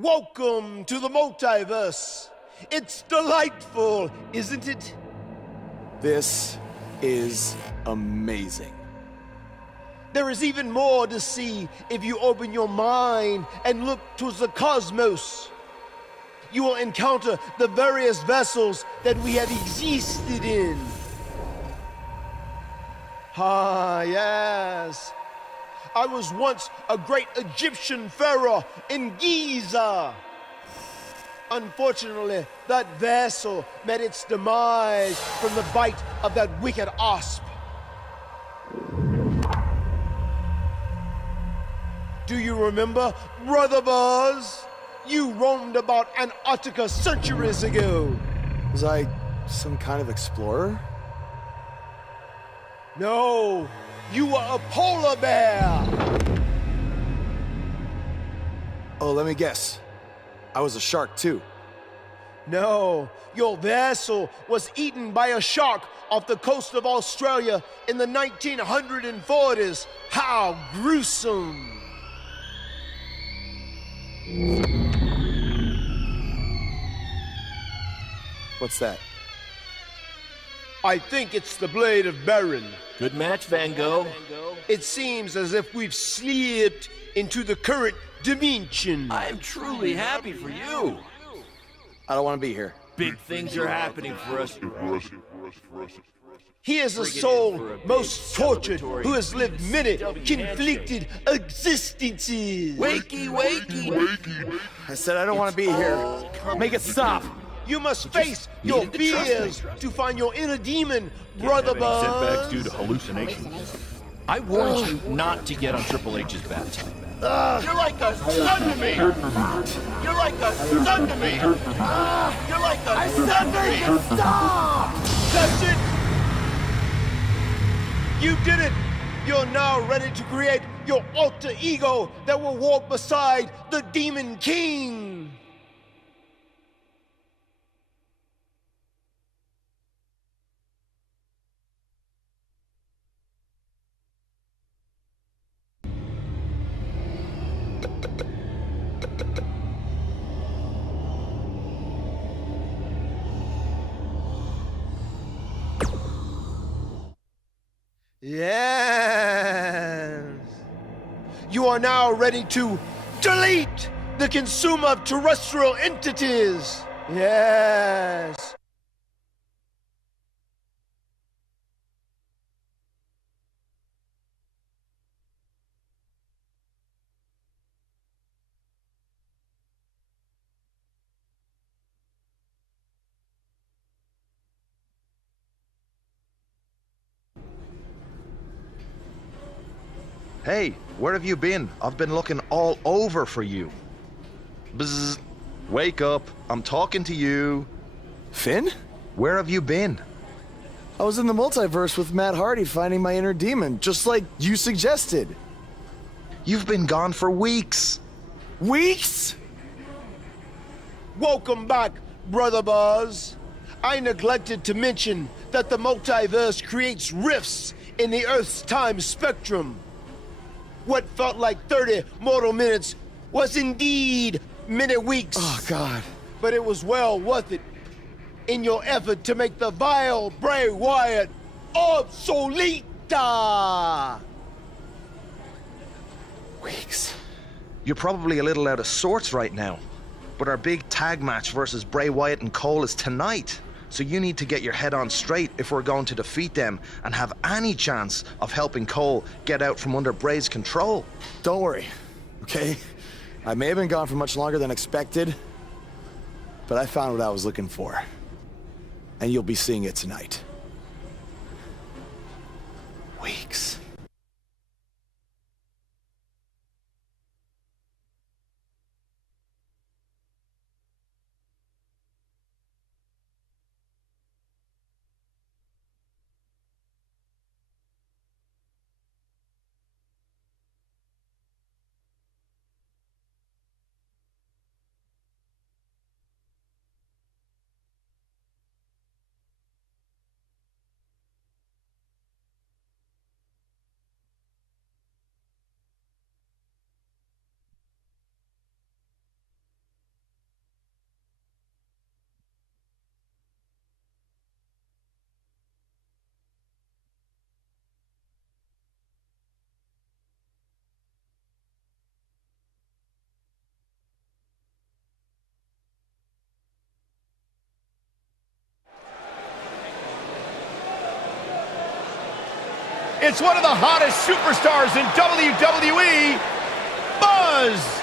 Welcome to the multiverse. It's delightful, isn't it? This is amazing. There is even more to see if you open your mind and look towards the cosmos. You will encounter the various vessels that we have existed in. Ah, yes. I was once a great Egyptian pharaoh in Giza. Unfortunately, that vessel met its demise from the bite of that wicked asp. Do you remember, Brother Buzz? You roamed about Antarctica centuries ago. Was I some kind of explorer? No, you were a polar bear. Oh, let me guess. I was a shark too. No, your vessel was eaten by a shark off the coast of Australia in the 1940s. How gruesome! What's that? I think it's the blade of Baron. Good match, Van Gogh. It seems as if we've slipped into the current dimension. I'm truly happy for you. I don't want to be here. Big things are happening for us. He is a soul most tortured who has lived many conflicted existences. Wakey, wakey. I said I don't want to be here. Make it stop. You must face your fears to find your inner demon, Brother Buzz. Setbacks due to hallucinations. I warned you not to get on Triple H's bad side. You're like a son to me! You're like a son to me! You're like a son to me! Stop! That's it! You did it! You're now ready to create your alter ego that will walk beside the Demon King! Yes. You are now ready to delete the consumer of terrestrial entities. Yes. Hey, where have you been? I've been looking all over for you. Bzzz. Wake up. I'm talking to you. Finn? Where have you been? I was in the multiverse with Matt Hardy finding my inner demon, just like you suggested. You've been gone for weeks. Weeks? Welcome back, Brother Buzz. I neglected to mention that the multiverse creates rifts in the Earth's time spectrum. What felt like 30 mortal minutes was indeed many weeks. Oh, God. But it was well worth it in your effort to make the vile Bray Wyatt obsolete. Weeks. You're probably a little out of sorts right now, but our big tag match versus Bray Wyatt and Cole is tonight. So you need to get your head on straight if we're going to defeat them and have any chance of helping Cole get out from under Bray's control. Don't worry, okay? I may have been gone for much longer than expected, but I found what I was looking for. And you'll be seeing it tonight. Weeks. It's one of the hottest superstars in WWE, Buzz!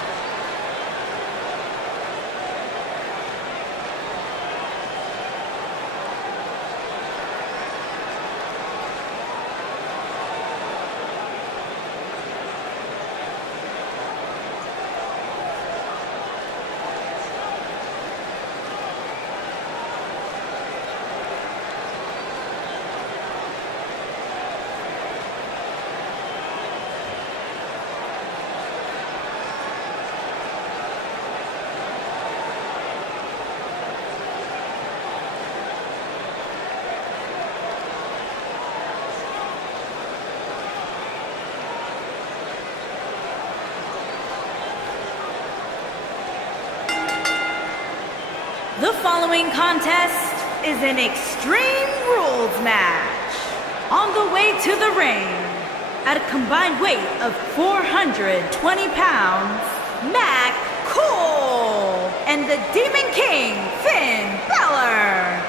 The following contest is an Extreme Rules match. On the way to the ring, at a combined weight of 420 pounds, Mac Cole and the Demon King, Finn Balor.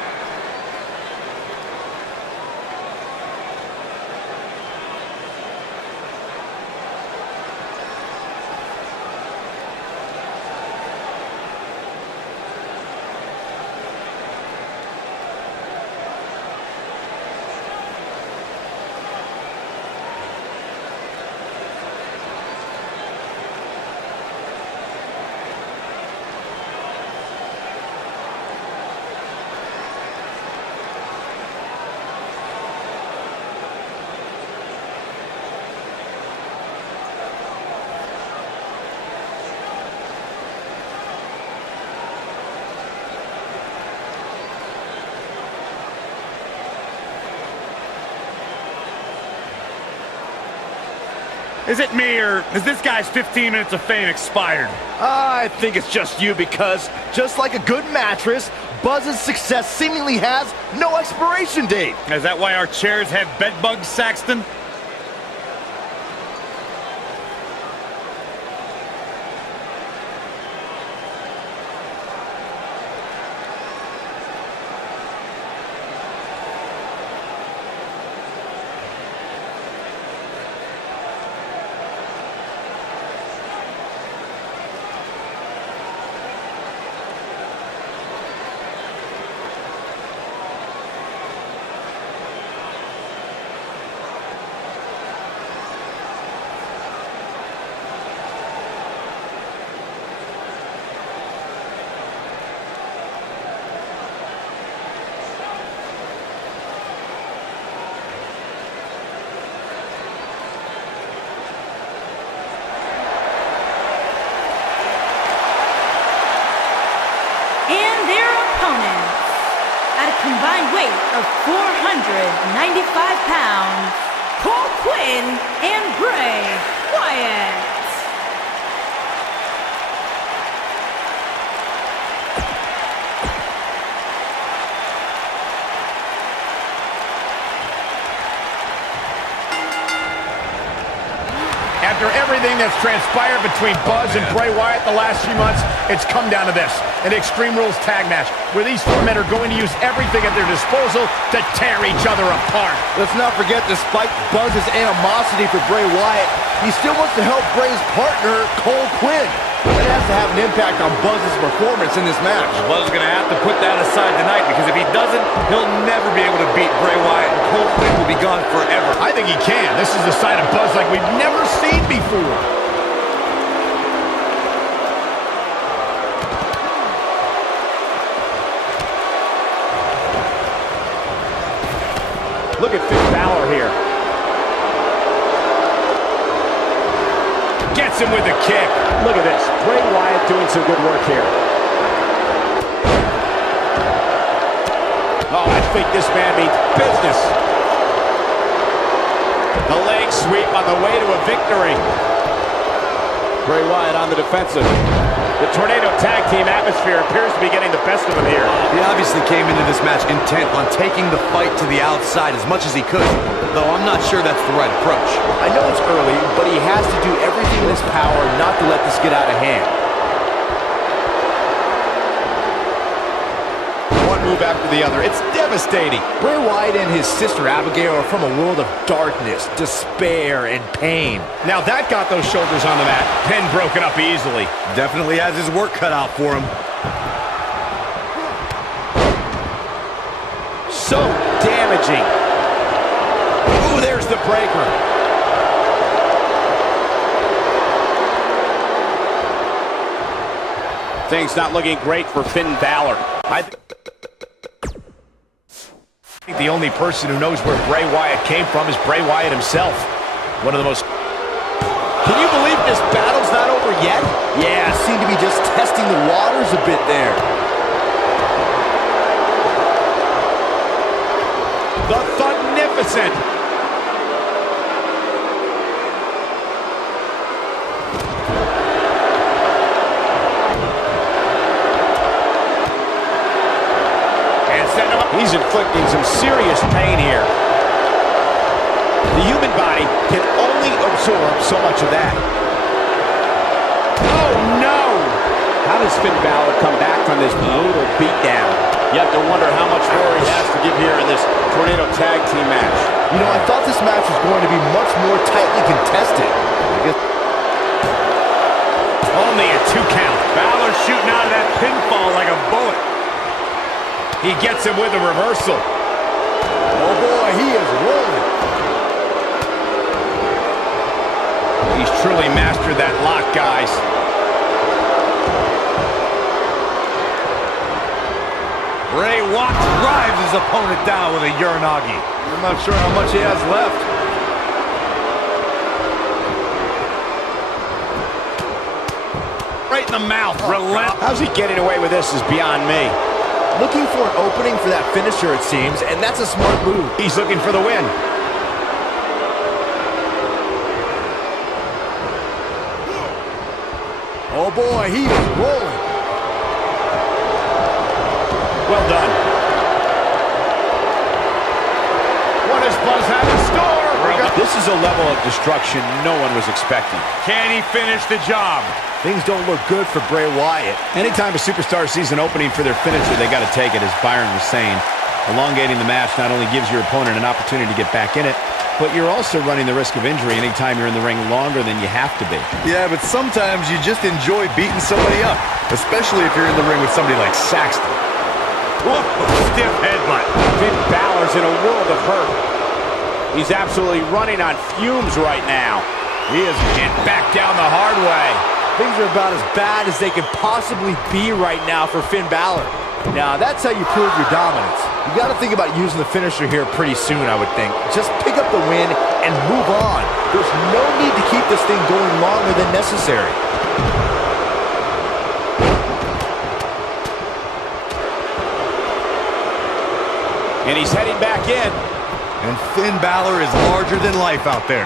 Is it me, or is this guy's 15 minutes of fame expired? I think it's just you, because just like a good mattress, Buzz's success seemingly has no expiration date. Is that why our chairs have bed bugs, Saxton? Combined weight of 495 pounds, Cole Quinn and Bray Wyatt. After everything that's transpired between Buzz and Bray Wyatt the last few months, it's come down to this, an Extreme Rules tag match, where these four men are going to use everything at their disposal to tear each other apart. Let's not forget, despite Buzz's animosity for Bray Wyatt, he still wants to help Bray's partner, Cole Quinn. That has to have an impact on Buzz's performance in this match. Buzz is going to have to put that aside tonight, because if he doesn't, he'll never be able to beat Bray Wyatt, and Cole Quinn will be gone forever. I think he can. This is a side of Buzz like we've never seen before. Look at Finn Balor here. Gets him with the kick. Look at this. Bray Wyatt doing some good work here. Oh, I think this man means business. The leg sweep on the way to a victory. Bray Wyatt on the defensive. The Tornado Tag Team atmosphere appears to be getting the best of him here. He obviously came into this match intent on taking the fight to the outside as much as he could, though I'm not sure that's the right approach. I know it's early, but he has to do everything in his power not to let this get out of hand. One move after the other. It's devastating. Bray Wyatt and his sister Abigail are from a world of darkness, despair, and pain. Now that got those shoulders on the mat. Pin broken up easily. Definitely has his work cut out for him. So damaging. Ooh, there's the breaker. Things not looking great for Finn Balor. I think the only person who knows where Bray Wyatt came from is Bray Wyatt himself. One of the most... Can you believe this battle's not over yet? Yeah, seem to be just testing the waters a bit there. The Thunnificent. He's inflicting some serious pain here. The human body can only absorb so much of that. Oh, no! How does Finn Balor come back from this brutal beatdown? You have to wonder how much more he has to give here in this Tornado Tag Team match. You know, I thought this match was going to be much more tightly contested. Only a 2 count. Balor shooting out of that pinfall like a bullet. He gets him with a reversal. Oh boy, he is rolling. He's truly mastered that lock, guys. Bray Wyatt drives his opponent down with a Uranagi. I'm not sure how much he has left. Right in the mouth. How's he getting away with this is beyond me. Looking for an opening for that finisher, it seems, and that's a smart move. He's looking for the win. Oh boy, he is rolling. Well done. What does Buzz have in store? This is a level of destruction no one was expecting. Can he finish the job? Things don't look good for Bray Wyatt. Anytime a superstar sees an opening for their finisher, they got to take it, as Byron was saying. Elongating the match not only gives your opponent an opportunity to get back in it, but you're also running the risk of injury anytime you're in the ring longer than you have to be. Yeah, but sometimes you just enjoy beating somebody up, especially if you're in the ring with somebody like Saxton. Whoa, stiff headbutt. Finn Balor's in a world of hurt. He's absolutely running on fumes right now. He is hit back down the hard way. Things are about as bad as they can possibly be right now for Finn Balor. Now, that's how you prove your dominance. You got to think about using the finisher here pretty soon, I would think. Just pick up the win and move on. There's no need to keep this thing going longer than necessary. And he's heading back in. And Finn Balor is larger than life out there.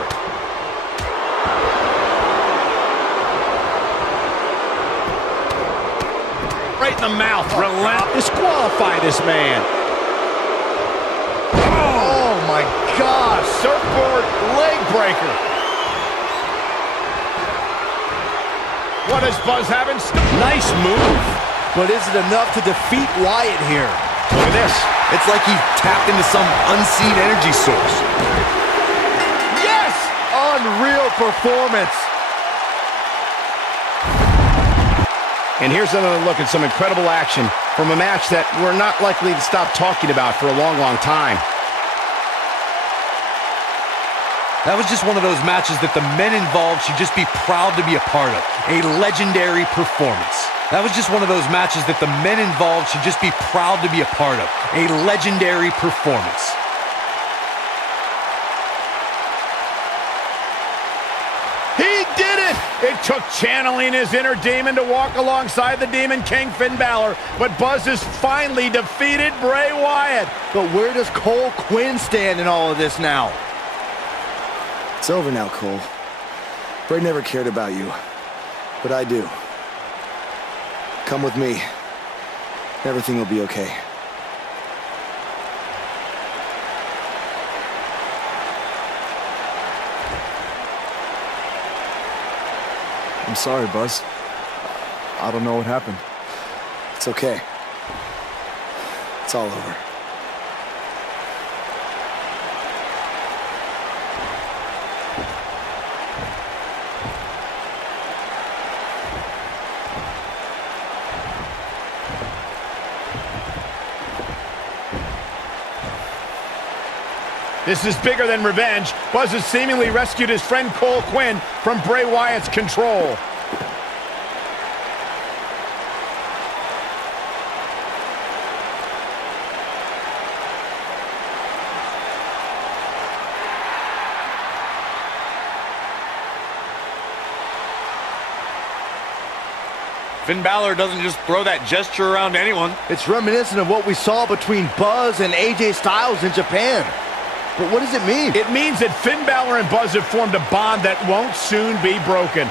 Right in the mouth. Disqualify this man. Oh my gosh. Surfboard leg breaker. What does Buzz have in store? Nice move. But is it enough to defeat Wyatt here? Look at this. It's like he tapped into some unseen energy source. Yes! Unreal performance. And here's another look at some incredible action from a match that we're not likely to stop talking about for a long, long time. That was just one of those matches that the men involved should just be proud to be a part of. A legendary performance. That was just one of those matches that the men involved should just be proud to be a part of. A legendary performance. He did it! It took channeling his inner demon to walk alongside the Demon King, Finn Balor, but Buzz has finally defeated Bray Wyatt. But where does Cole Quinn stand in all of this now? It's over now, Cole. Bray never cared about you, but I do. Come with me. Everything will be okay. I'm sorry, Buzz. I don't know what happened. It's okay. It's all over. This is bigger than revenge. Buzz has seemingly rescued his friend Cole Quinn from Bray Wyatt's control. Finn Balor doesn't just throw that gesture around anyone. It's reminiscent of what we saw between Buzz and AJ Styles in Japan. But what does it mean? It means that Finn Balor and Buzz have formed a bond that won't soon be broken.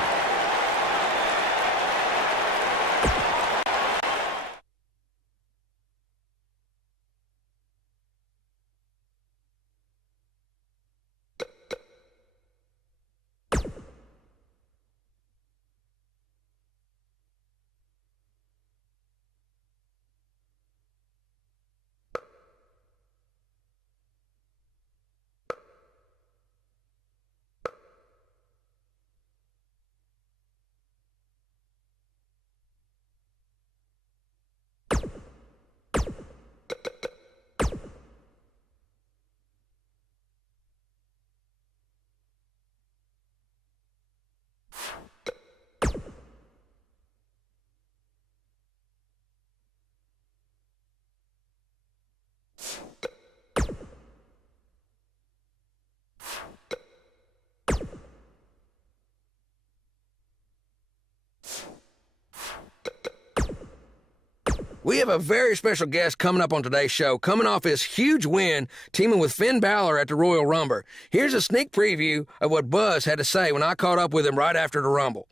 We have a very special guest coming up on today's show, coming off his huge win, teaming with Finn Balor at the Royal Rumble. Here's a sneak preview of what Buzz had to say when I caught up with him right after the Rumble.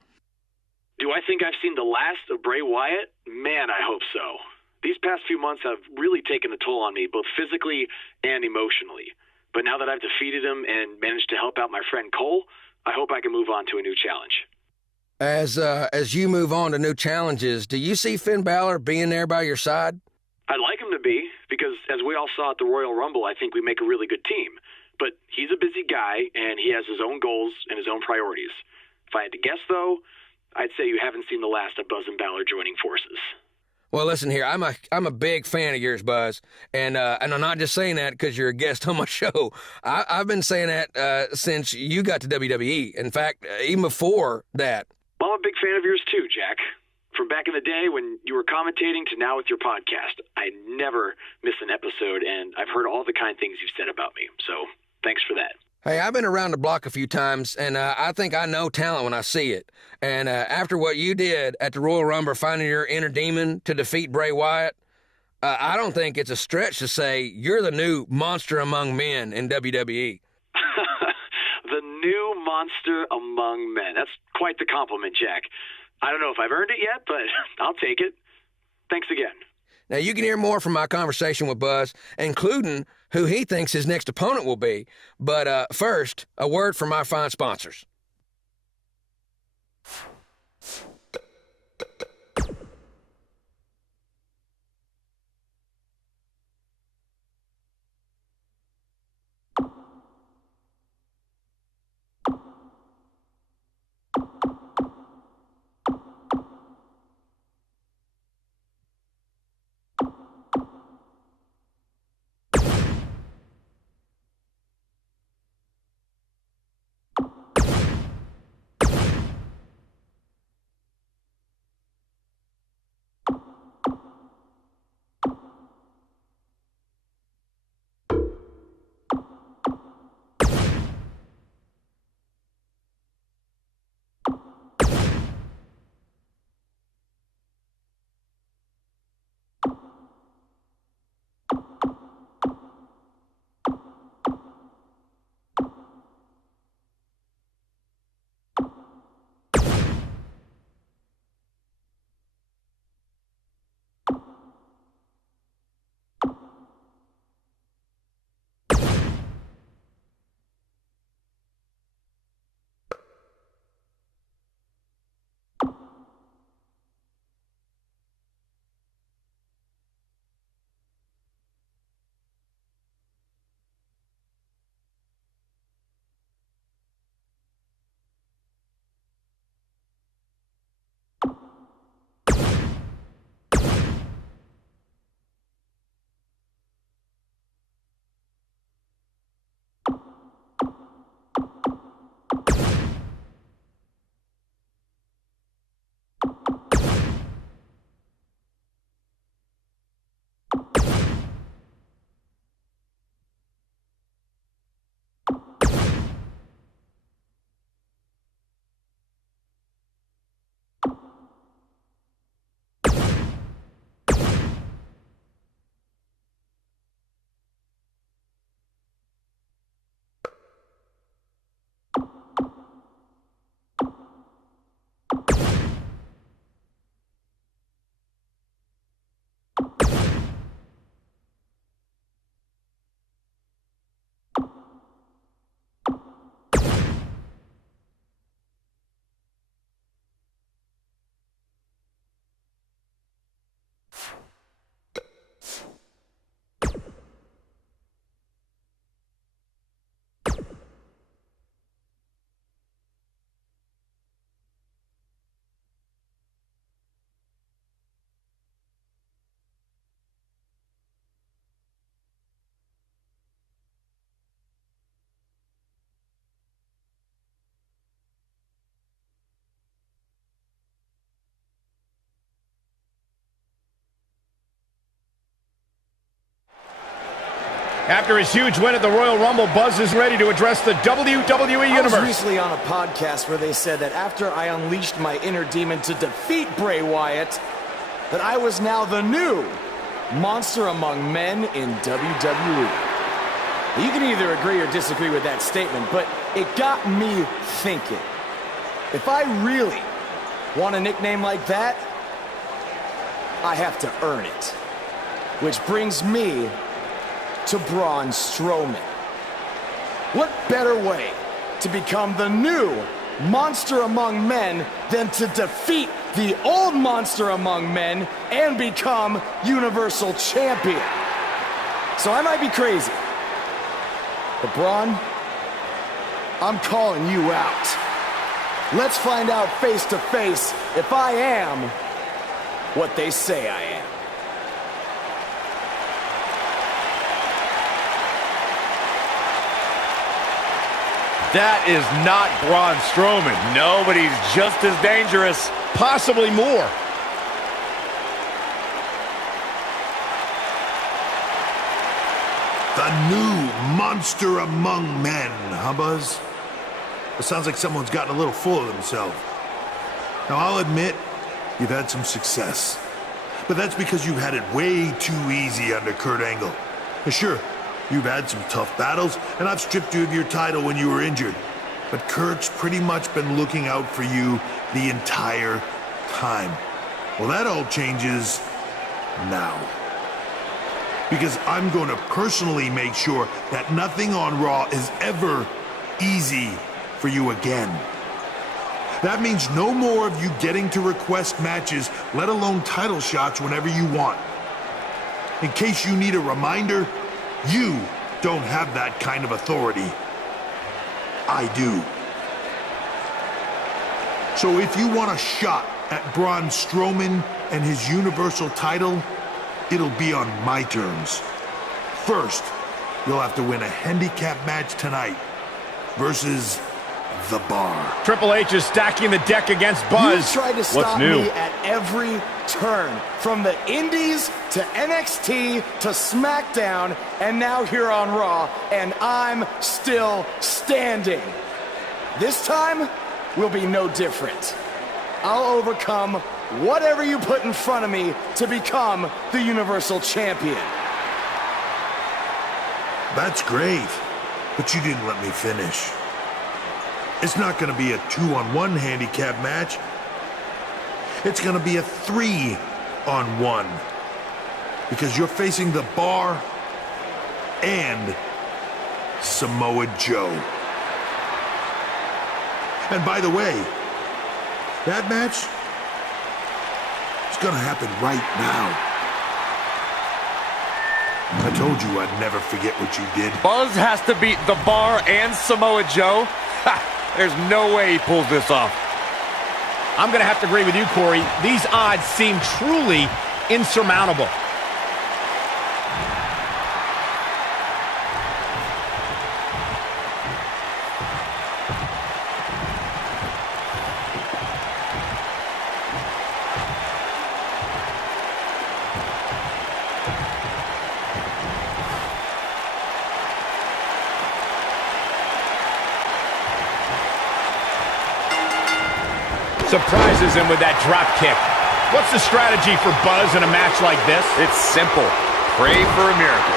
Do I think I've seen the last of Bray Wyatt? Man, I hope so. These past few months have really taken a toll on me, both physically and emotionally. But now that I've defeated him and managed to help out my friend Cole, I hope I can move on to a new challenge. As you move on to new challenges, do you see Finn Balor being there by your side? I'd like him to be, because as we all saw at the Royal Rumble, I think we make a really good team. But he's a busy guy, and he has his own goals and his own priorities. If I had to guess, though, I'd say you haven't seen the last of Buzz and Balor joining forces. Well, listen here, I'm a big fan of yours, Buzz, and I'm not just saying that because you're a guest on my show. I've been saying that since you got to WWE. In fact, even before that. Well, I'm a big fan of yours too, Jack. From back in the day when you were commentating to now with your podcast, I never miss an episode, and I've heard all the kind things you've said about me. So thanks for that. Hey, I've been around the block a few times, and I think I know talent when I see it. And after what you did at the Royal Rumble, finding your inner demon to defeat Bray Wyatt, I don't think it's a stretch to say you're the new monster among men in WWE. The new monster among men. That's quite the compliment, Jack. I don't know if I've earned it yet, but I'll take it. Thanks again. Now, you can hear more from my conversation with Buzz, including who he thinks his next opponent will be. But first, a word from our fine sponsors. After his huge win at the Royal Rumble, Buzz is ready to address the WWE Universe. I was recently on a podcast where they said that after I unleashed my inner demon to defeat Bray Wyatt, that I was now the new monster among men in WWE. You can either agree or disagree with that statement, but it got me thinking. If I really want a nickname like that, I have to earn it. Which brings me to Braun Strowman. What better way to become the new monster among men than to defeat the old monster among men and become Universal Champion? So I might be crazy, but Braun, I'm calling you out. Let's find out face to face if I am what they say I am. That is not Braun Strowman. No, but he's just as dangerous. Possibly more. The new monster among men, huh, Buzz? It sounds like someone's gotten a little full of themselves. Now, I'll admit, you've had some success. But that's because you've had it way too easy under Kurt Angle. And sure, you've had some tough battles, and I've stripped you of your title when you were injured. But Kurt's pretty much been looking out for you the entire time. Well, that all changes now. Because I'm going to personally make sure that nothing on Raw is ever easy for you again. That means no more of you getting to request matches, let alone title shots whenever you want. In case you need a reminder, you don't have that kind of authority. I do. So if you want a shot at Braun Strowman and his Universal title, it'll be on my terms. First, you'll have to win a handicap match tonight versus The Bar. Triple H is stacking the deck against Buzz. You tried to stop me at every turn, from the Indies to NXT to SmackDown, and now here on Raw, and I'm still standing. This time will be no different. I'll overcome whatever you put in front of me to become the Universal Champion. That's great, but you didn't let me finish. It's not going to be a 2-on-1 handicap match. It's going to be a 3-on-1. Because you're facing The Bar and Samoa Joe. And by the way, that match is going to happen right now. I told you I'd never forget what you did. Buzz has to beat The Bar and Samoa Joe? Ha! There's no way he pulls this off. I'm going to have to agree with you, Corey. These odds seem truly insurmountable. Surprises him with that drop kick. What's the strategy for Buzz in a match like this? It's simple. Pray for a miracle.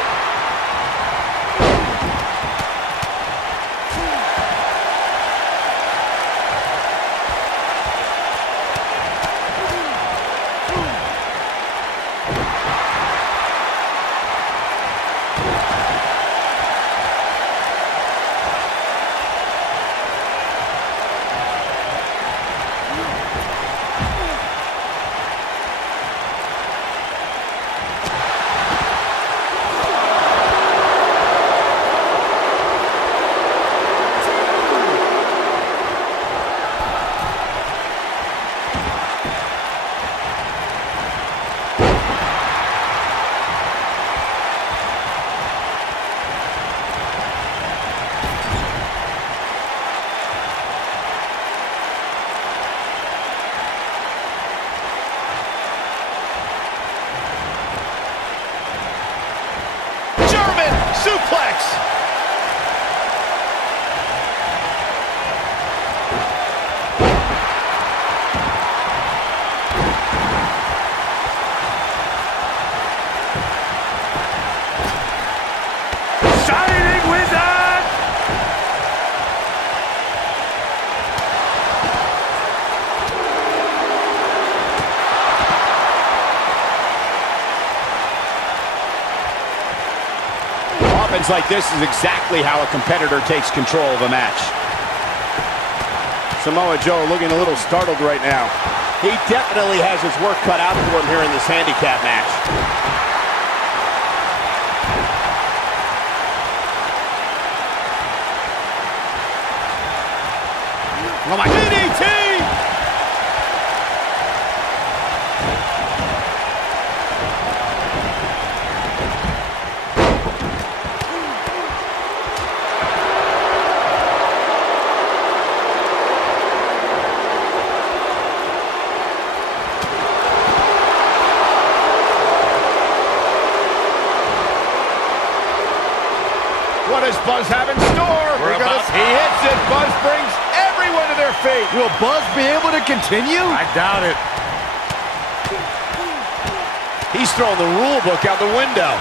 Moments like this is exactly how a competitor takes control of a match. Samoa Joe looking a little startled right now. He definitely has his work cut out for him here in this handicap match. Oh my DDT! What does Buzz have in store? He hits it. Buzz brings everyone to their feet. Will Buzz be able to continue? I doubt it. He's throwing the rule book out the window.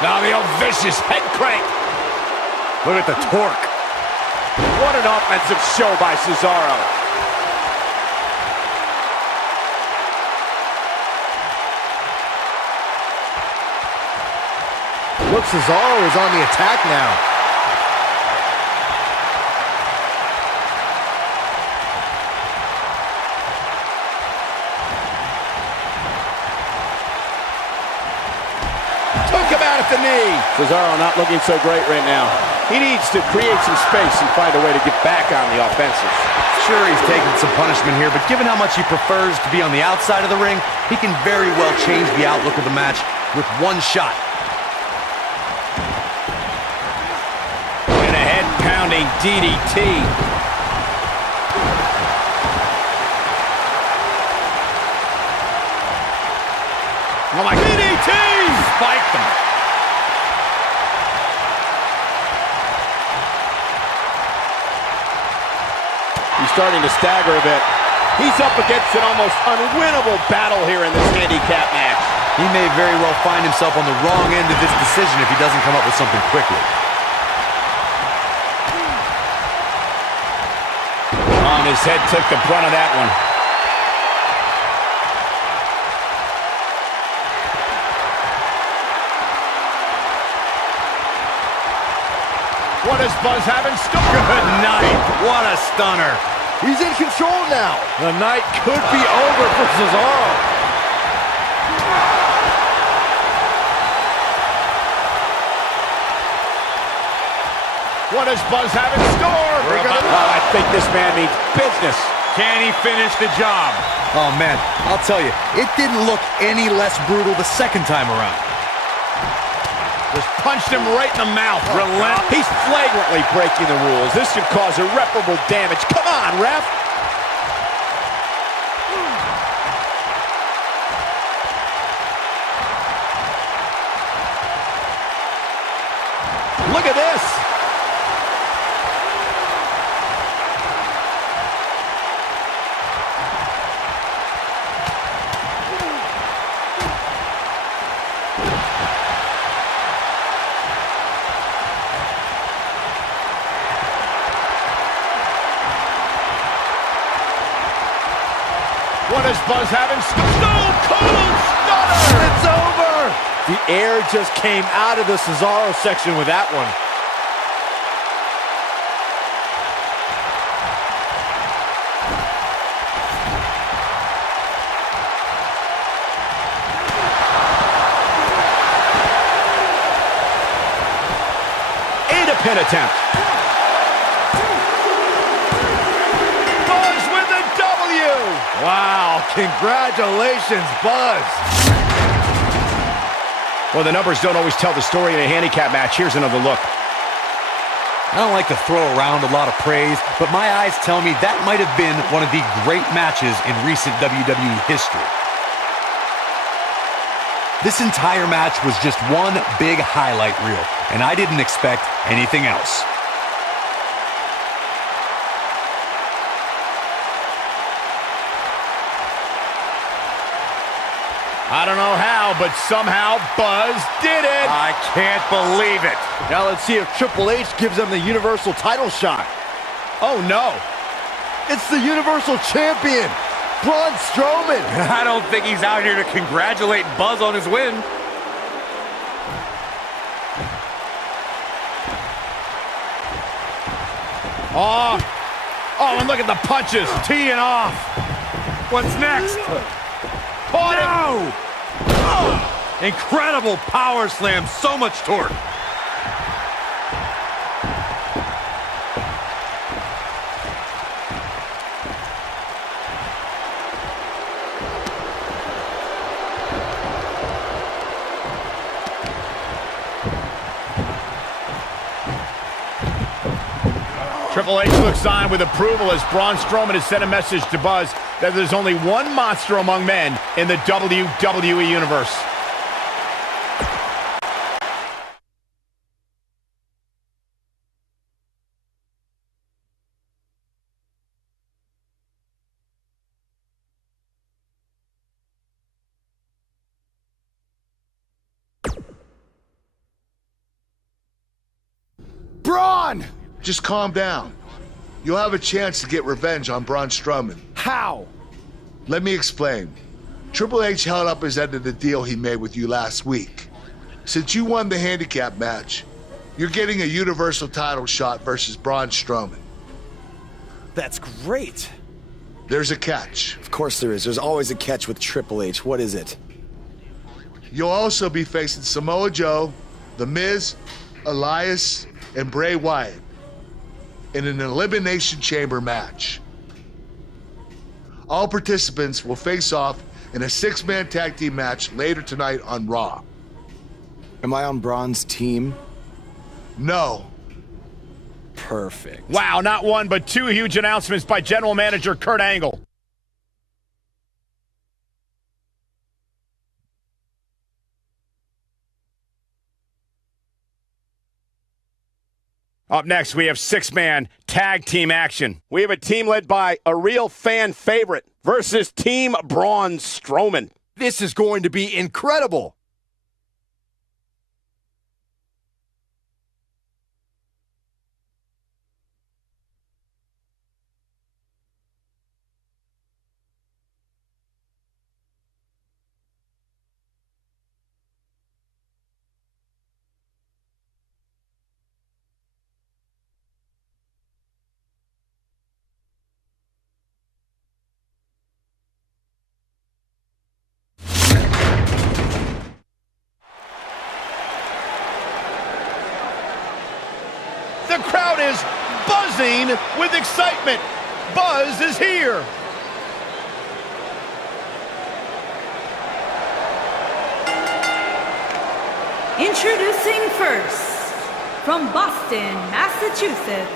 Now the old vicious head crank. Look at the torque. What an offensive show by Cesaro. Look, Cesaro is on the attack now. Took him out at the knee. Cesaro not looking so great right now. He needs to create some space and find a way to get back on the offensive. Sure, he's taking some punishment here, but given how much he prefers to be on the outside of the ring, he can very well change the outlook of the match with one shot. And a head-pounding DDT. Oh my DDT! Spiked him. He's starting to stagger a bit. He's up against an almost unwinnable battle here in this handicap match. He may very well find himself on the wrong end of this decision if he doesn't come up with something quickly. His head took the brunt of that one. What does Buzz have in store? Good night. What a stunner. He's in control now. The night could be over for Cesaro. What does Buzz have in store? I think this man means business. Can he finish the job? Oh, man, I'll tell you, it didn't look any less brutal the second time around. Just punched him right in the mouth. He's flagrantly breaking the rules. This could cause irreparable damage. Come on, ref. Look at this. What does Buzz have in store? Stone Cold Stunner! It's over! The air just came out of the Cesaro section with that one. And a pin attempt. Buzz with a W! Wow, congratulations, Buzz. Well, the numbers don't always tell the story in a handicap match. Here's another look. I don't like to throw around a lot of praise, but my eyes tell me that might have been one of the great matches in recent WWE history. This entire match was just one big highlight reel, and I didn't expect anything else. I don't know how, but somehow Buzz did it. I can't believe it. Now let's see if Triple H gives them the Universal title shot. Oh, no. It's the Universal Champion, Braun Strowman. I don't think he's out here to congratulate Buzz on his win. Oh, and look at the punches. Teeing off. What's next? Caught him. Incredible power slam, so much torque. Triple H looks on with approval as Braun Strowman has sent a message to Buzz that there's only one monster among men in the WWE Universe. Braun! Just calm down. You'll have a chance to get revenge on Braun Strowman. How? Let me explain. Triple H held up his end of the deal he made with you last week. Since you won the handicap match, you're getting a Universal title shot versus Braun Strowman. That's great. There's a catch. Of course there is. There's always a catch with Triple H. What is it? You'll also be facing Samoa Joe, The Miz, Elias, and Bray Wyatt in an Elimination Chamber match. All participants will face off in a 6-man tag team match later tonight on Raw. Am I on Braun's team? No. Perfect. Wow, not one, but two huge announcements by General Manager Kurt Angle. Up next, we have 6-man tag team action. We have a team led by a real fan favorite versus Team Braun Strowman. This is going to be incredible. The crowd is buzzing with excitement. Buzz is here. Introducing first, from Boston, Massachusetts,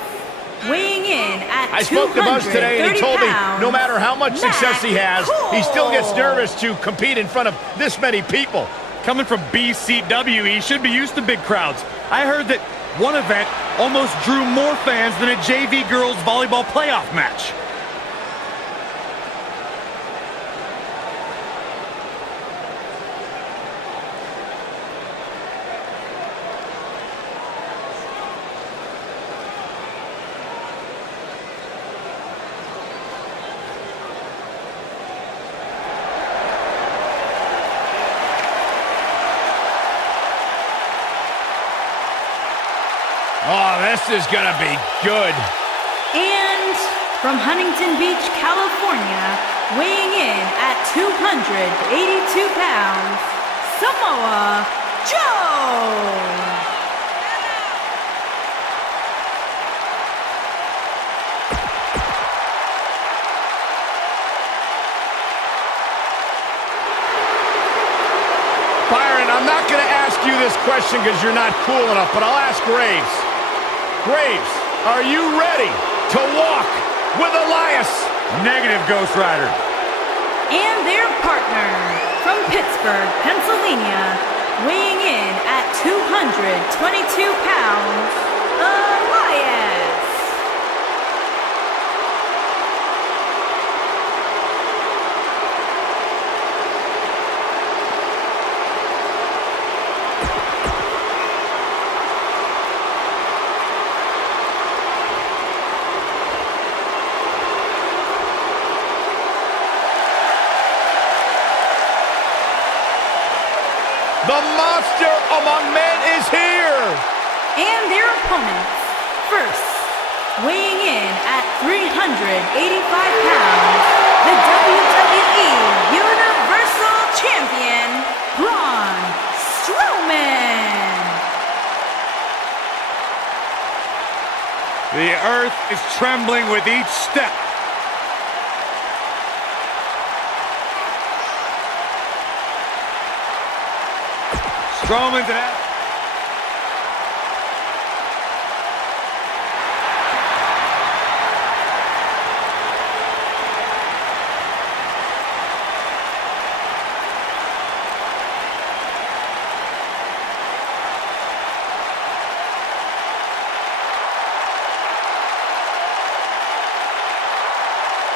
weighing in at I spoke to Buzz today and he told me no matter how much success he has, he still gets nervous to compete in front of this many people. Coming from BCW, he should be used to big crowds. I heard that one event almost drew more fans than a JV girls volleyball playoff match. Oh, this is gonna be good. And from Huntington Beach, California, weighing in at 282 pounds, Samoa Joe! Byron, I'm not going to ask you this question because you're not cool enough, but I'll ask Graves. Graves, are you ready to walk with Elias? Negative, Ghost Rider. And their partner from Pittsburgh, Pennsylvania, weighing in at 222 pounds, Elias. opponents. First, weighing in at 385 pounds, the WWE Universal Champion, Braun Strowman. The earth is trembling with each step. Strowman to that.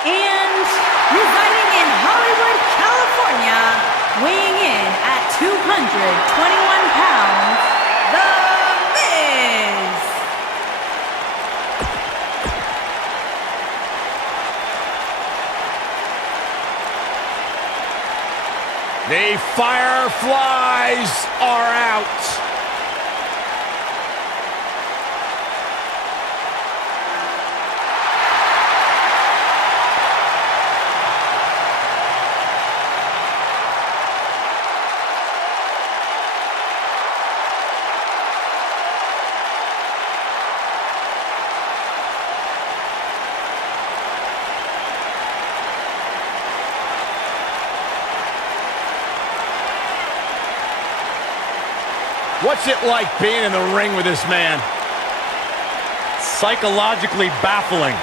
And residing in Hollywood, California, weighing in at 221 pounds, The Miz. The Fireflies are out. What's it like being in the ring with this man? Psychologically baffling.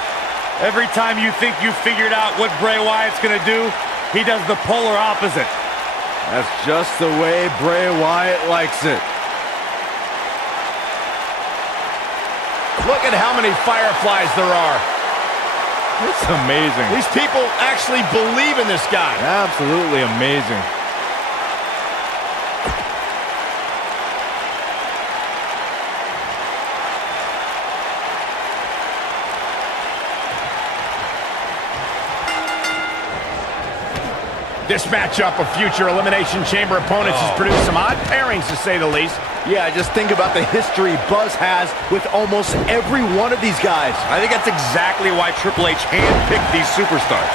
Every time you think you figured out what Bray Wyatt's gonna do, he does the polar opposite. That's just the way Bray Wyatt likes it. Look at how many Fireflies there are. It's amazing. These people actually believe in this guy. Absolutely amazing. This matchup of future Elimination Chamber opponents has produced some odd pairings, to say the least. Yeah, just think about the history Buzz has with almost every one of these guys. I think that's exactly why Triple H handpicked these superstars.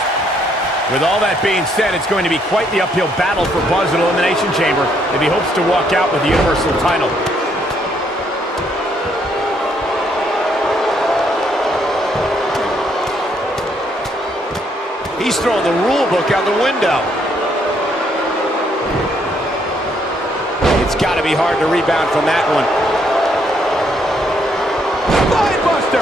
With all that being said, it's going to be quite the uphill battle for Buzz at Elimination Chamber if he hopes to walk out with the Universal title. He's throwing the rule book out the window. It's got to be hard to rebound from that one. Spine buster!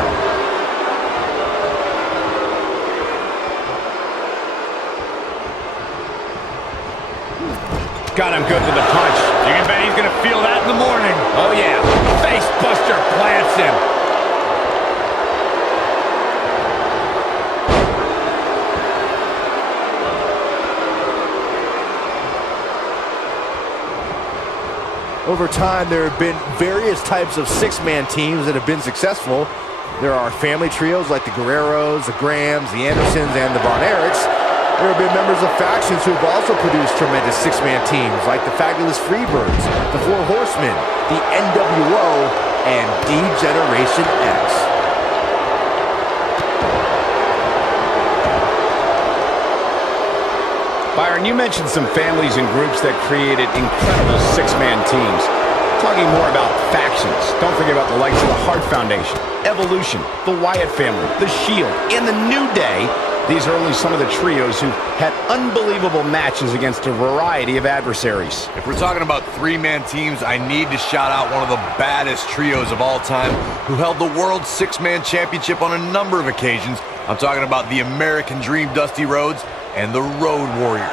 Got him good with the punch. You can bet he's going to feel that in the morning. Oh, yeah. Face buster plants him. Over time, there have been various types of six-man teams that have been successful. There are family trios like the Guerreros, the Grahams, the Andersons, and the Von Erichs. There have been members of factions who have also produced tremendous six-man teams like the Fabulous Freebirds, the Four Horsemen, the NWO, and D-Generation X. Byron, you mentioned some families and groups that created incredible six-man teams. Talking more about factions, don't forget about the likes of the Hart Foundation, Evolution, the Wyatt family, the Shield, and the New Day. These are only some of the trios who had unbelievable matches against a variety of adversaries. If we're talking about three-man teams, I need to shout out one of the baddest trios of all time who held the World Six-Man Championship on a number of occasions. I'm talking about the American Dream, Dusty Rhodes, and the Road Warriors.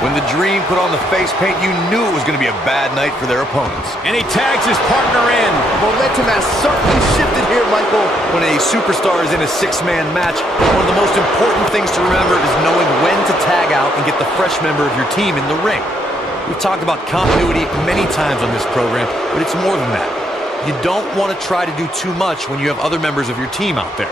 When the Dream put on the face paint, you knew it was going to be a bad night for their opponents. And he tags his partner in. Momentum has certainly shifted here, Michael. When a superstar is in a six-man match, one of the most important things to remember is knowing when to tag out and get the fresh member of your team in the ring. We've talked about continuity many times on this program, but it's more than that. You don't want to try to do too much when you have other members of your team out there.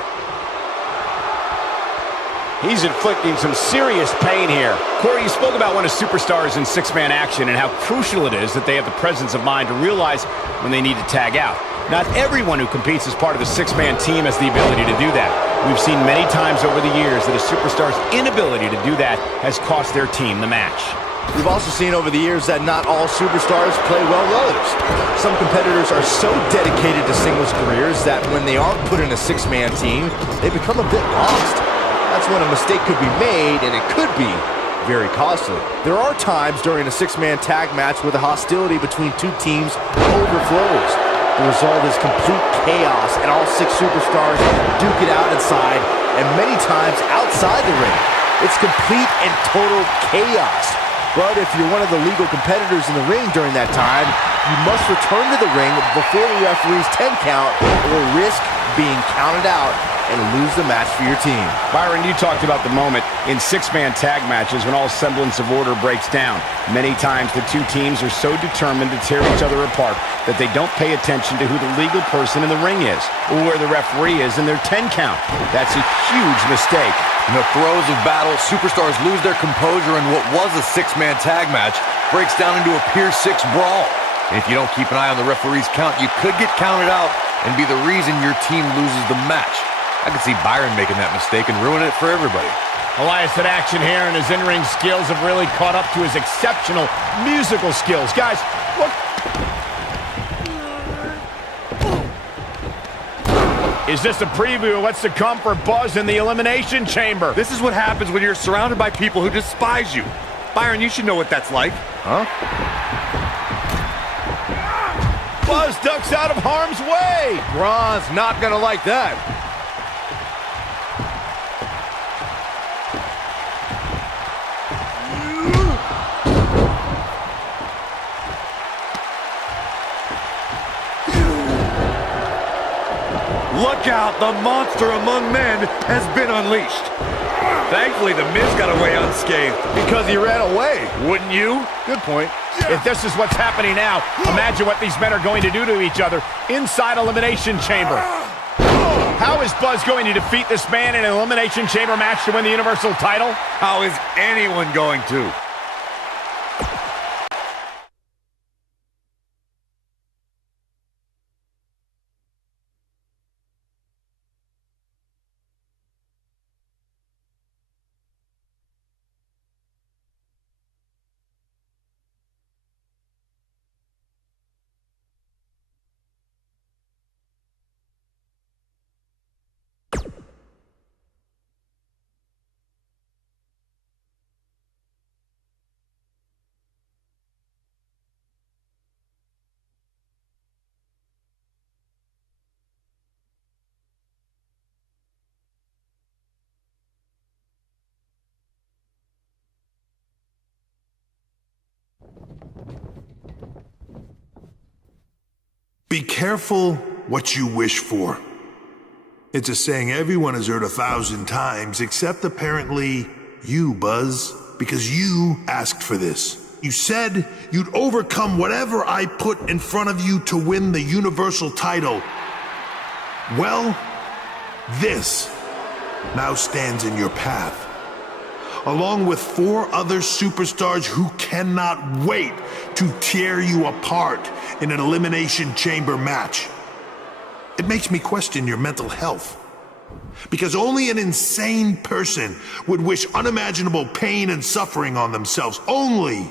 He's inflicting some serious pain here. Corey, you spoke about one of superstars in six-man action and how crucial it is that they have the presence of mind to realize when they need to tag out. Not everyone who competes as part of a six-man team has the ability to do that. We've seen many times over the years that a superstar's inability to do that has cost their team the match. We've also seen over the years that not all superstars play well with others. Some competitors are so dedicated to singles careers that when they aren't put in a six-man team, they become a bit lost. That's when a mistake could be made, and it could be very costly. There are times during a six-man tag match where the hostility between two teams overflows. The result is complete chaos, and all six superstars duke it out inside, and many times outside the ring. It's complete and total chaos. But if you're one of the legal competitors in the ring during that time, you must return to the ring before the referee's 10 count or risk being counted out and lose the match for your team. Byron, you talked about the moment in six-man tag matches when all semblance of order breaks down. Many times the two teams are so determined to tear each other apart that they don't pay attention to who the legal person in the ring is or where the referee is in their 10 count. That's a huge mistake. In the throes of battle, superstars lose their composure, and what was a six-man tag match breaks down into a Pier 6 brawl. And if you don't keep an eye on the referee's count, you could get counted out and be the reason your team loses the match. I could see Byron making that mistake and ruin it for everybody. Elias in action here, and his in-ring skills have really caught up to his exceptional musical skills. Guys, look. Is this a preview of what's to come for Buzz in the Elimination Chamber? This is what happens when you're surrounded by people who despise you. Byron, you should know what that's like. Huh? Buzz ducks out of harm's way. Braun's not gonna like that. Look out, the monster among men has been unleashed. Thankfully, the Miz got away unscathed. Because he ran away. Wouldn't you? Good point. If this is what's happening now, imagine what these men are going to do to each other inside Elimination Chamber. How is Buzz going to defeat this man in an Elimination Chamber match to win the Universal title? How is anyone going to? Be careful what you wish for. It's a saying everyone has heard 1,000 times, except apparently you, Buzz, because you asked for this. You said you'd overcome whatever I put in front of you to win the Universal title. Well, this now stands in your path, along with 4 other superstars who cannot wait to tear you apart in an Elimination Chamber match. It makes me question your mental health, because only an insane person would wish unimaginable pain and suffering on themselves. Only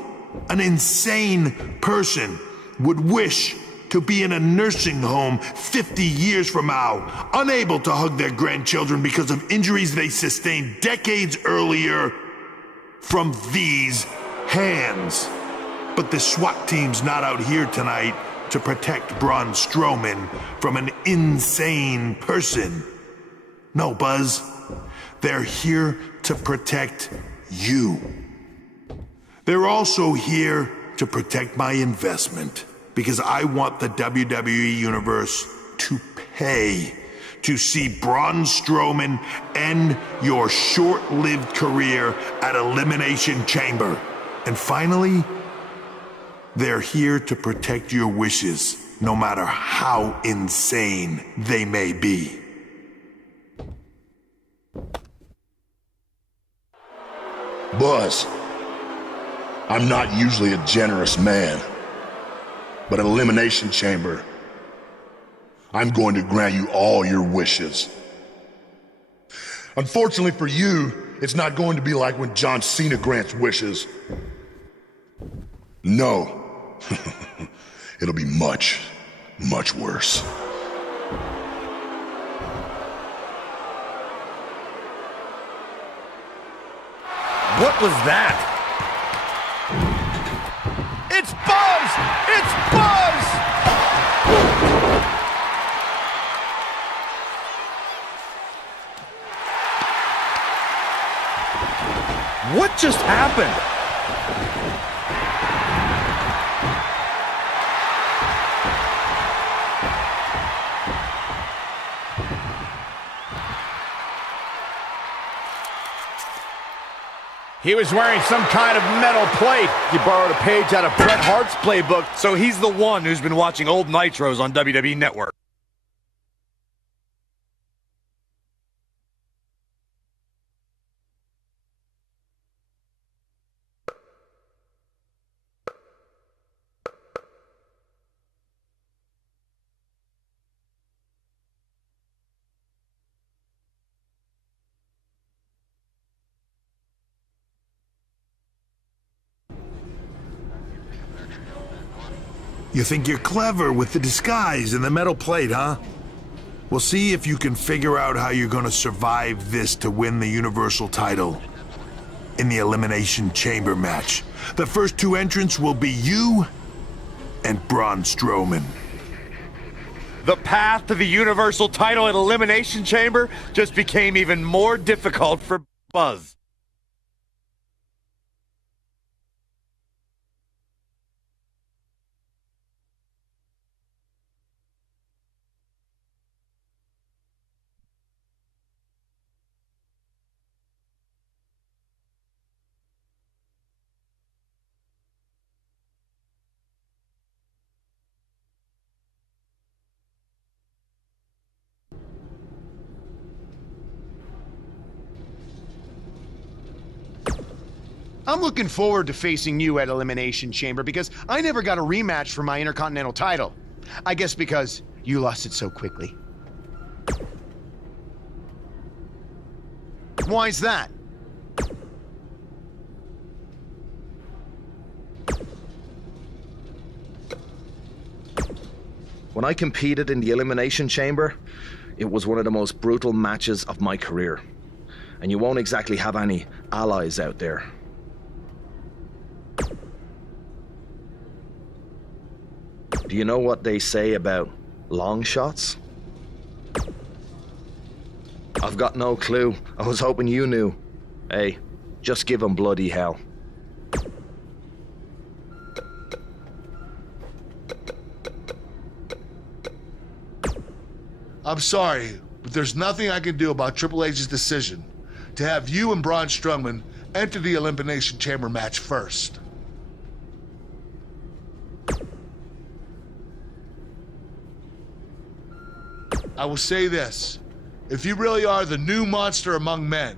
an insane person would wish to be in a nursing home 50 years from now, unable to hug their grandchildren because of injuries they sustained decades earlier from these hands. But the SWAT team's not out here tonight to protect Braun Strowman from an insane person. No, Buzz. They're here to protect you. They're also here to protect my investment, because I want the WWE Universe to pay to see Braun Strowman end your short-lived career at Elimination Chamber. And finally, they're here to protect your wishes, no matter how insane they may be. Buzz, I'm not usually a generous man, but at Elimination Chamber, I'm going to grant you all your wishes. Unfortunately for you, it's not going to be like when John Cena grants wishes. No. It'll be much, much worse. What was that? It's Buzz! It's Buzz! What just happened? He was wearing some kind of metal plate. You borrowed a page out of Bret Hart's playbook. So he's the one who's been watching old Nitros on WWE Network. You think you're clever with the disguise and the metal plate, huh? We'll see if you can figure out how you're gonna survive this to win the Universal title in the Elimination Chamber match. The first two entrants will be you and Braun Strowman. The path to the Universal title at Elimination Chamber just became even more difficult for Buzz. I'm looking forward to facing you at Elimination Chamber because I never got a rematch for my Intercontinental title. I guess because you lost it so quickly. Why's that? When I competed in the Elimination Chamber, it was one of the most brutal matches of my career. And you won't exactly have any allies out there. Do you know what they say about long shots? I've got no clue. I was hoping you knew. Hey, just give them bloody hell. I'm sorry, but there's nothing I can do about Triple H's decision to have you and Braun Strowman enter the Elimination Chamber match first. I will say this, if you really are the new monster among men,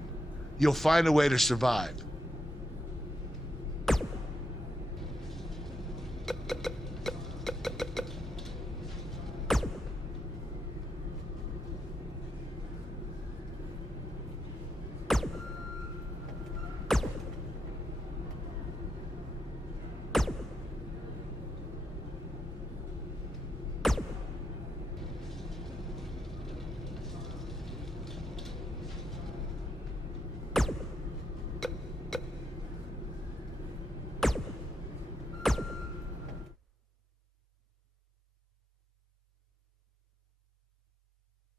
you'll find a way to survive.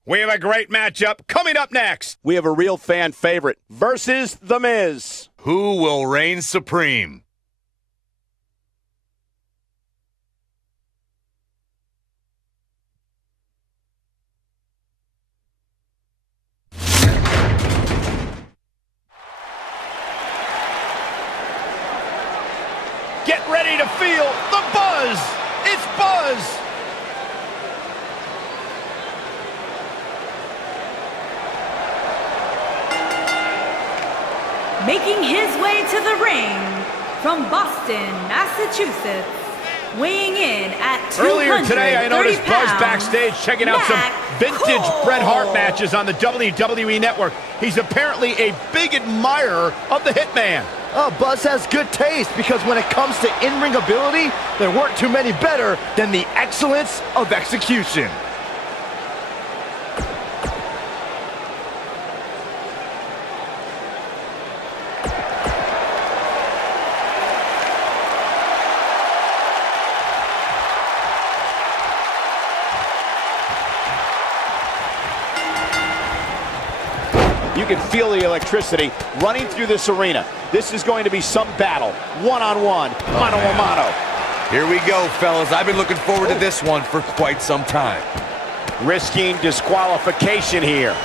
We have a great matchup coming up next. We have a real fan favorite versus The Miz. Who will reign supreme? Get ready to feel the buzz. It's Buzz. Making his way to the ring from Boston, Massachusetts, weighing in at 230 Earlier today, I noticed Buzz pounds, backstage checking out some vintage Bret Hart matches on the WWE Network. He's apparently a big admirer of the Hitman. Oh, Buzz has good taste because when it comes to in-ring ability, there weren't too many better than the excellence of execution. You can feel the electricity running through this arena. This is going to be some battle. One-on-one, mano-a-mano. Here we go, fellas. I've been looking forward to this one for quite some time. Risking disqualification here.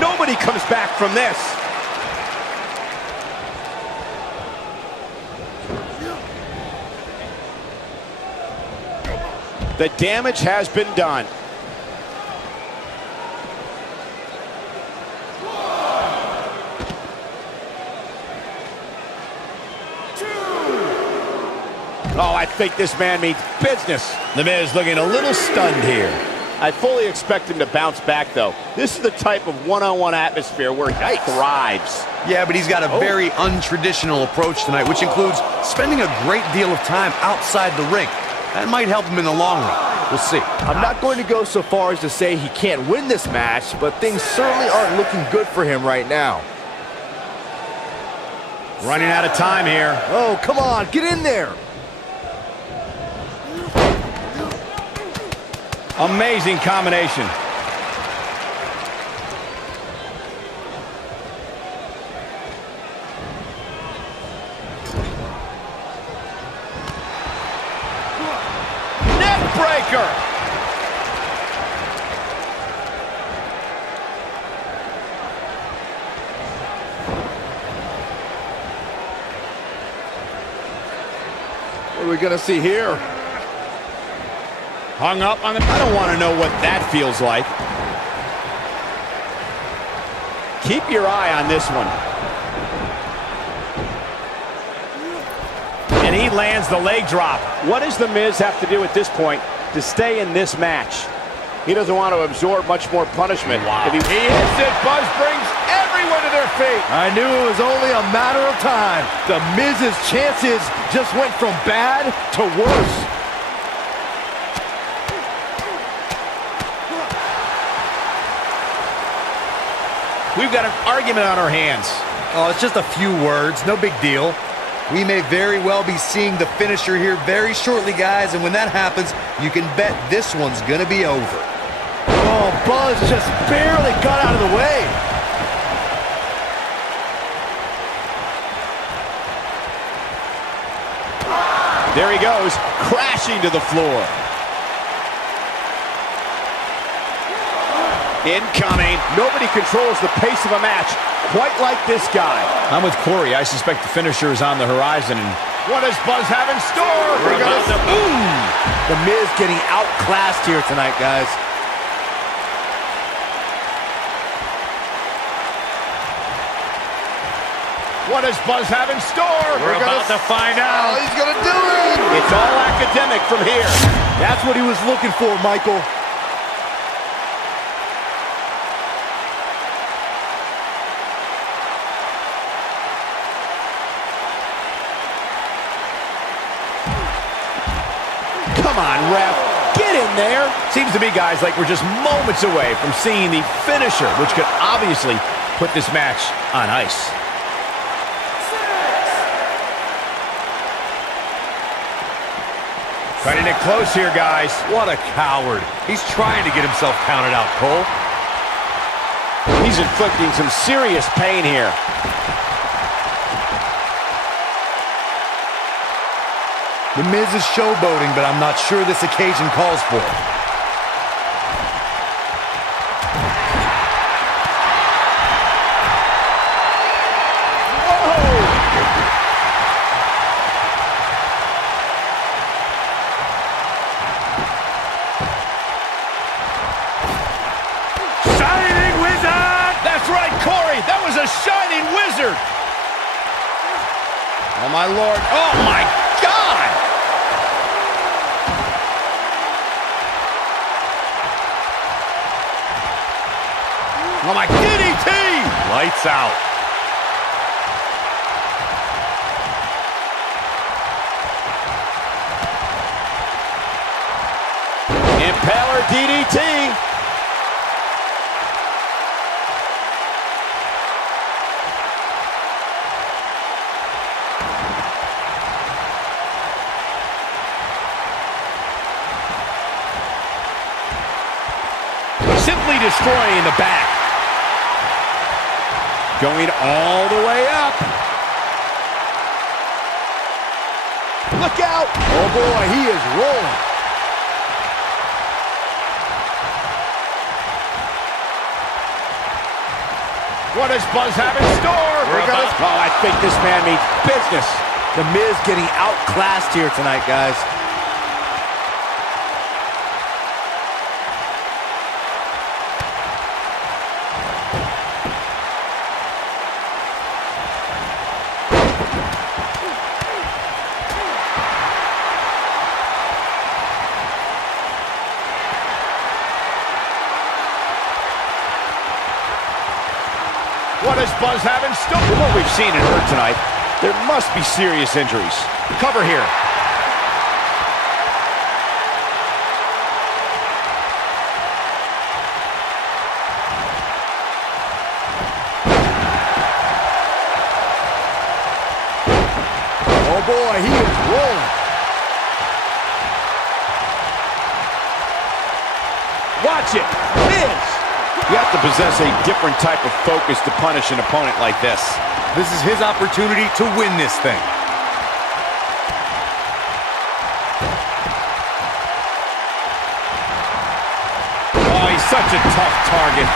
Nobody comes back from this. The damage has been done. Oh, I think this man means business. The Miz looking a little stunned here. I fully expect him to bounce back, though. This is the type of one-on-one atmosphere where he thrives. Yeah, but he's got a very untraditional approach tonight, which includes spending a great deal of time outside the ring. That might help him in the long run. We'll see. I'm not going to go so far as to say he can't win this match, but things certainly aren't looking good for him right now. Running out of time here. Oh, come on, get in there. Amazing combination. Neck breaker. What are we going to see here? Hung up on the... I don't want to know what that feels like. Keep your eye on this one. And he lands the leg drop. What does The Miz have to do at this point to stay in this match? He doesn't want to absorb much more punishment. Wow. He hits it. Buzz brings everyone to their feet. I knew it was only a matter of time. The Miz's chances just went from bad to worse. We've got an argument on our hands. Oh, it's just a few words. No big deal. We may very well be seeing the finisher here very shortly, guys, and when that happens, you can bet this one's gonna be over. Oh, Buzz just barely got out of the way. There he goes, crashing to the floor. Incoming. Nobody controls the pace of a match quite like this guy. I'm with Corey. I suspect the finisher is on the horizon. And what does Buzz have in store? We're about to boom. The Miz getting outclassed here tonight, guys. What does Buzz have in store? We're about to find out. Oh, he's gonna do it. It's all academic from here. That's what he was looking for, Michael. Come on, ref. Get in there. Seems to me, guys, like we're just moments away from seeing the finisher, which could obviously put this match on ice. Cutting it close here, guys. What a coward. He's trying to get himself counted out, Cole. He's inflicting some serious pain here. The Miz is showboating, but I'm not sure this occasion calls for it. Shining Wizard! That's right, Corey. That was a Shining Wizard. Oh, my Lord. Oh, my God! Oh, my DDT! Lights out. Impaler DDT. Simply destroying the back. Going all the way up. Look out! Oh boy, he is rolling. What does Buzz have in store? Oh, I think this man means business. The Miz getting outclassed here tonight, guys. What does Buzz have in store? From what we've seen and heard tonight, there must be serious injuries. Cover here. Oh boy, he is rolling. Watch it, Miz. You have to possess a different type of focus to punish an opponent like this. This is his opportunity to win this thing. Oh, he's such a tough target.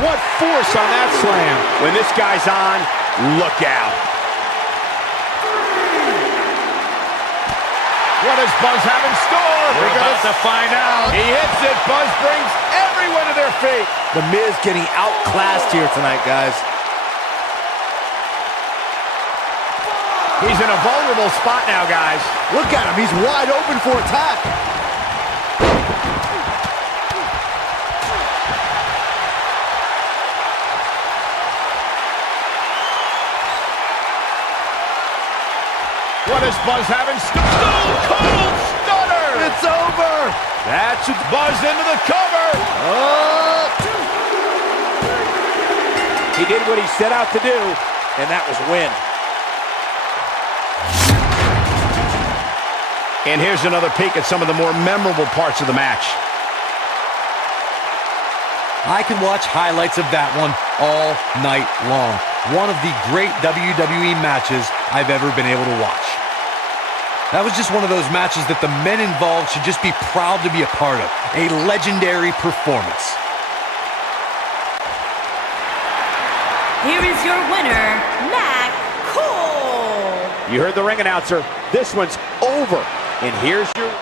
What force on that slam. When this guy's on, look out. What does Buzz have in store? We're about to find out. He hits it. Buzz brings everyone to their feet. The Miz getting outclassed here tonight, guys. He's in a vulnerable spot now, guys. Look at him. He's wide open for attack. What does Buzz have in store? Stone Cold Stunner! It's over. That should Buzz into the cover. He did what he set out to do, and that was win. And here's another peek at some of the more memorable parts of the match. I can watch highlights of that one all night long. One of the great WWE matches I've ever been able to watch. That was just one of those matches that the men involved should just be proud to be a part of. A legendary performance. Here is your winner, Matt Cole. You heard the ring announcer. This one's over. And here's your...